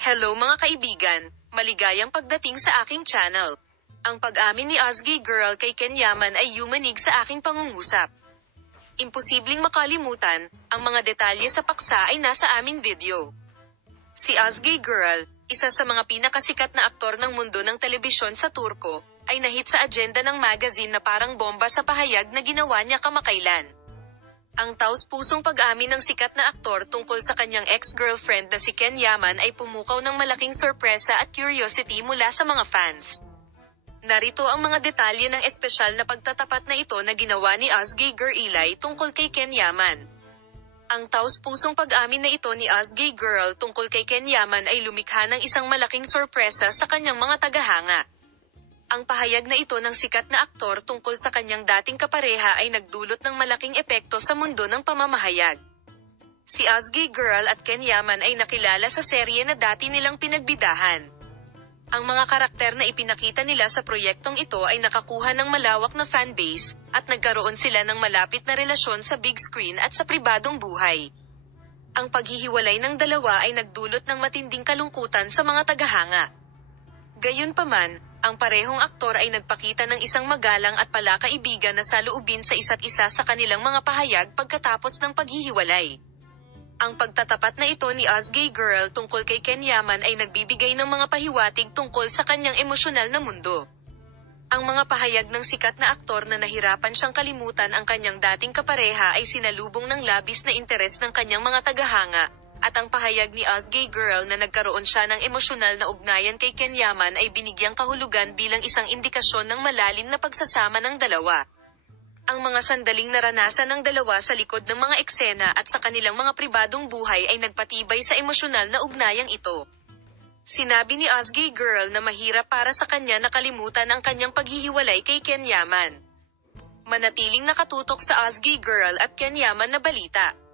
Hello mga kaibigan, maligayang pagdating sa aking channel. Ang pag-amin ni Ozgay Girl kay Ken Yaman ay yumanig sa aking pangungusap. Imposibleng makalimutan, ang mga detalye sa paksa ay nasa aming video. Si Ozgay Girl, isa sa mga pinakasikat na aktor ng mundo ng telebisyon sa Turko, ay nahit sa agenda ng magazine na parang bomba sa pahayag na ginawa niya kamakailan. Ang taus-pusong pag-amin ng sikat na aktor tungkol sa kanyang ex-girlfriend na si Ken Yaman ay pumukaw ng malaking sorpresa at curiosity mula sa mga fans. Narito ang mga detalye ng espesyal na pagtatapat na ito na ginawa ni Ozgay Girl tungkol kay Ken Yaman. Ang taus-pusong pag-amin na ito ni Ozgay Girl tungkol kay Ken Yaman ay lumikha ng isang malaking sorpresa sa kanyang mga tagahanga. Ang pahayag na ito ng sikat na aktor tungkol sa kanyang dating kapareha ay nagdulot ng malaking epekto sa mundo ng pamamahayag. Si Ozgay Girl at Ken Yaman ay nakilala sa serye na dati nilang pinagbidahan. Ang mga karakter na ipinakita nila sa proyektong ito ay nakakuha ng malawak na fanbase, at nagkaroon sila ng malapit na relasyon sa big screen at sa pribadong buhay. Ang paghihiwalay ng dalawa ay nagdulot ng matinding kalungkutan sa mga tagahanga. Gayunpaman, ang parehong aktor ay nagpakita ng isang magalang at palakaibigan na saloobin sa isa't isa sa kanilang mga pahayag pagkatapos ng paghihiwalay. Ang pagtatapat na ito ni Ozgay Girl tungkol kay Ken Yaman ay nagbibigay ng mga pahiwatig tungkol sa kanyang emosyonal na mundo. Ang mga pahayag ng sikat na aktor na nahirapan siyang kalimutan ang kanyang dating kapareha ay sinalubong ng labis na interes ng kanyang mga tagahanga. At ang pahayag ni Ozgay Girl na nagkaroon siya ng emosyonal na ugnayan kay Ken Yaman ay binigyang kahulugan bilang isang indikasyon ng malalim na pagsasama ng dalawa. Ang mga sandaling naranasan ng dalawa sa likod ng mga eksena at sa kanilang mga pribadong buhay ay nagpatibay sa emosyonal na ugnayang ito. Sinabi ni Ozgay Girl na mahirap para sa kanya nakalimutan ang kanyang paghihiwalay kay Ken Yaman. Manatiling nakatutok sa Ozgay Girl at Ken Yaman na balita.